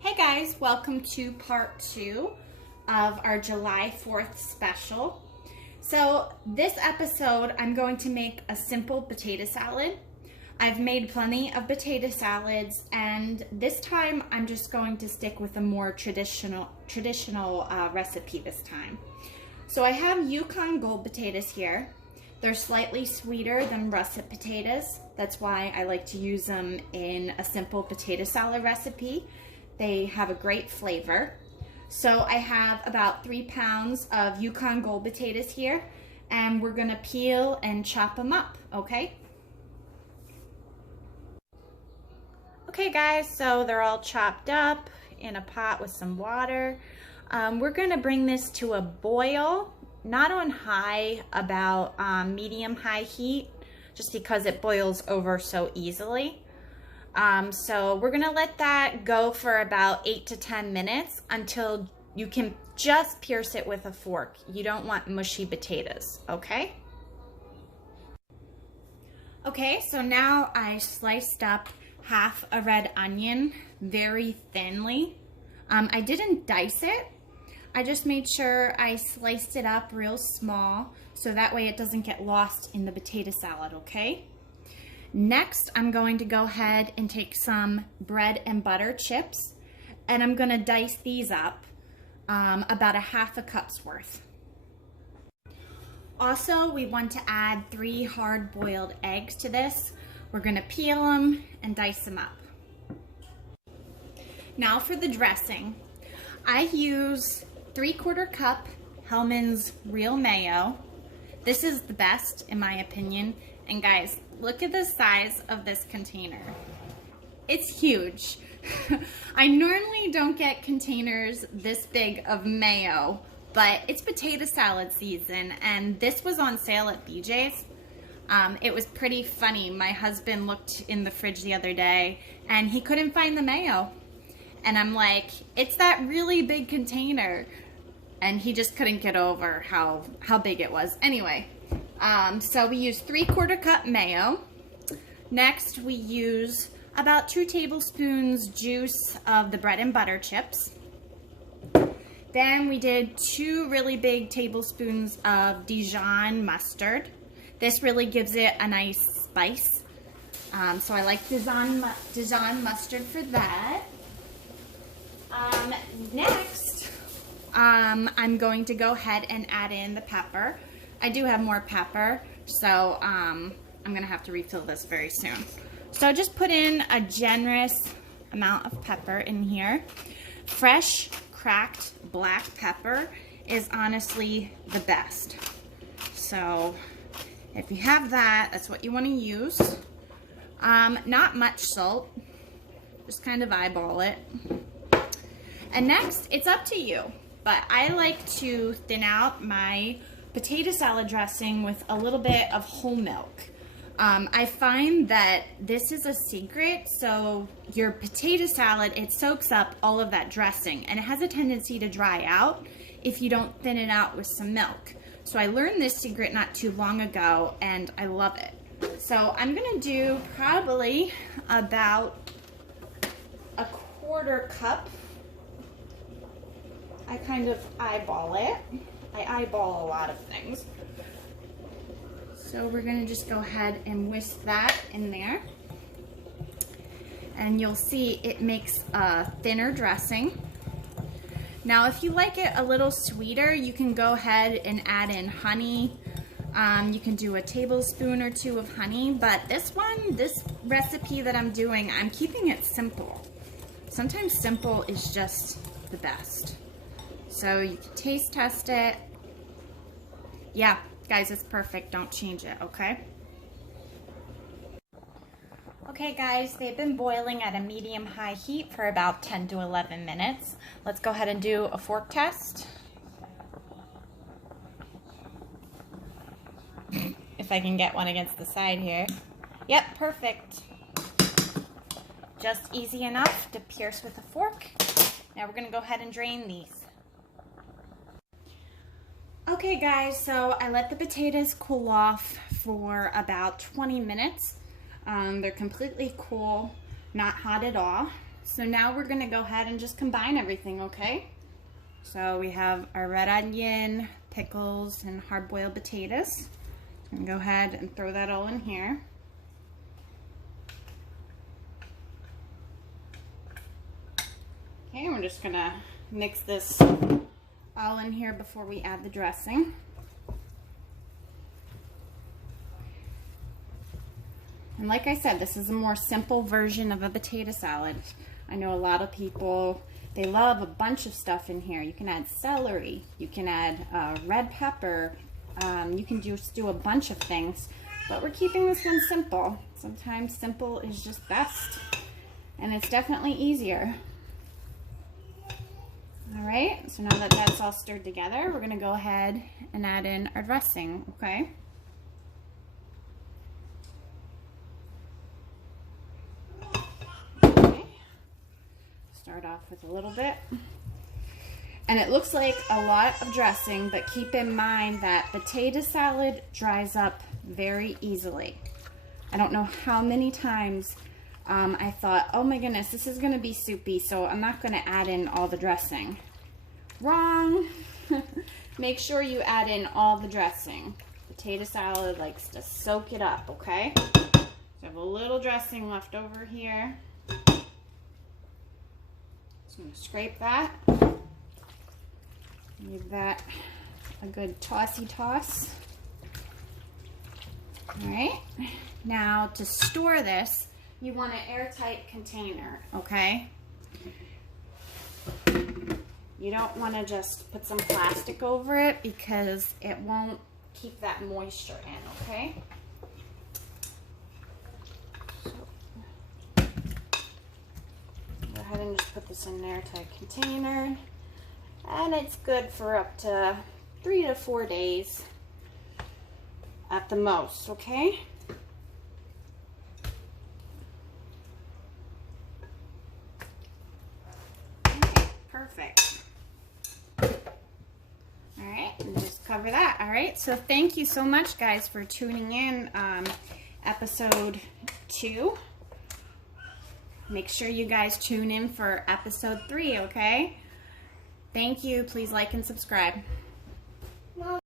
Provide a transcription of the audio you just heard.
Hey guys, welcome to part 2 of our July 4th special. So this episode, I'm going to make a simple potato salad. I've made plenty of potato salads, and this time I'm just going to stick with a more traditional recipe this time. So I have Yukon gold potatoes here. They're slightly sweeter than russet potatoes. That's why I like to use them in a simple potato salad recipe. They have a great flavor. So I have about 3 pounds of Yukon gold potatoes here, and we're gonna peel and chop them up, okay? Okay guys, so they're all chopped up in a pot with some water. We're gonna bring this to a boil, not on high, about medium-high heat, just because it boils over so easily. So we're gonna let that go for about 8 to 10 minutes until you can just pierce it with a fork. You don't want mushy potatoes, okay? Okay, so now I sliced up half a red onion very thinly. I didn't dice it. I just made sure I sliced it up real small so that way it doesn't get lost in the potato salad, okay? Next, I'm going to go ahead and take some bread and butter chips, and I'm gonna dice these up about a half a cup's worth. Also, we want to add 3 hard-boiled eggs to this. We're gonna peel them and dice them up. Now for the dressing. I use 3/4 cup Hellmann's real mayo. This is the best in my opinion. And guys, look at the size of this container. It's huge. I normally don't get containers this big of mayo, but it's potato salad season and this was on sale at BJ's. It was pretty funny. My husband looked in the fridge the other day and he couldn't find the mayo. And I'm like, it's that really big container. And he just couldn't get over how big it was. Anyway, so we use 3/4 cup mayo. Next, we use about 2 tablespoons juice of the bread and butter chips. Then we did 2 really big tablespoons of Dijon mustard. This really gives it a nice spice. So I like Dijon mustard for that. Next, I'm going to go ahead and add in the pepper. I do have more pepper, so I'm gonna have to refill this very soon. So just put in a generous amount of pepper in here. Fresh cracked black pepper is honestly the best. So if you have that, that's what you want to use. Not much salt, just kind of eyeball it. And next, it's up to you, but I like to thin out my potato salad dressing with a little bit of whole milk. I find that this is a secret, so your potato salad, it soaks up all of that dressing, and it has a tendency to dry out if you don't thin it out with some milk. So I learned this secret not too long ago, and I love it. So I'm gonna do probably about a 1/4 cup. I kind of eyeball it. I eyeball a lot of things. So we're gonna just go ahead and whisk that in there. And you'll see it makes a thinner dressing. Now if you like it a little sweeter, you can go ahead and add in honey. You can do a tablespoon or 2 of honey, but this recipe that I'm doing, I'm keeping it simple. Sometimes simple is just the best. So you can taste test it. Yeah, guys, it's perfect. Don't change it, okay? Okay, guys, they've been boiling at a medium-high heat for about 10 to 11 minutes. Let's go ahead and do a fork test. If I can get one against the side here. Yep, perfect. Just easy enough to pierce with a fork. Now we're gonna go ahead and drain these. Okay guys, so I let the potatoes cool off for about 20 minutes. They're completely cool, not hot at all. so now we're gonna go ahead and just combine everything, okay? So we have our red onion, pickles, and hard-boiled potatoes. I'm gonna go ahead and throw that all in here. Okay, we're just gonna mix this all in here before we add the dressing. And like I said, this is a more simple version of a potato salad. I know a lot of people, they love a bunch of stuff in here. You can add celery, you can add red pepper, you can just do a bunch of things, but we're keeping this one simple. Sometimes simple is just best, and it's definitely easier. All right, so now that that's all stirred together, we're gonna go ahead and add in our dressing, okay? Start off with a little bit. And it looks like a lot of dressing, but keep in mind that potato salad dries up very easily. I don't know how many times I thought, oh my goodness, this is gonna be soupy, so I'm not gonna add in all the dressing. Wrong. Make sure you add in all the dressing. Potato salad likes to soak it up, okay? So I have a little dressing left over here. I'm going to scrape that. Give that a good tossy toss. All right. Now to store this, you want an airtight container, okay? You don't want to just put some plastic over it because it won't keep that moisture in, okay? Go ahead and just put this in an airtight container, and it's good for up to 3 to 4 days at the most, okay? Okay, perfect. All right, and just cover that. All right, so thank you so much, guys, for tuning in episode 2. Make sure you guys tune in for episode 3, okay? Thank you. Please like and subscribe.